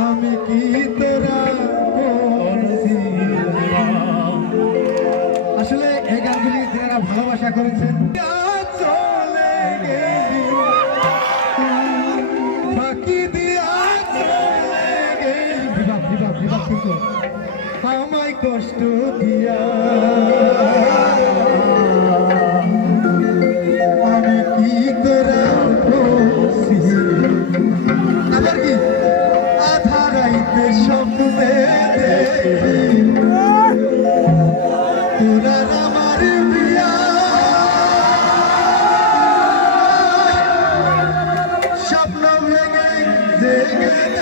আমি কি তোরা আসলে এই গানগুলি যারা ভালোবাসা করেছেন চলে গেলি ফাঁকি দিয়া চলে গেলি বিভাগ বিভাগ বিভাগ কিন্তু আমায় কষ্ট দিয়া আমি কি তোরা আবার কি আধা রাইতে স্বপ্নে দেখি তোরা আমার বিয়া স্বপ্ন ভেঙে জেগে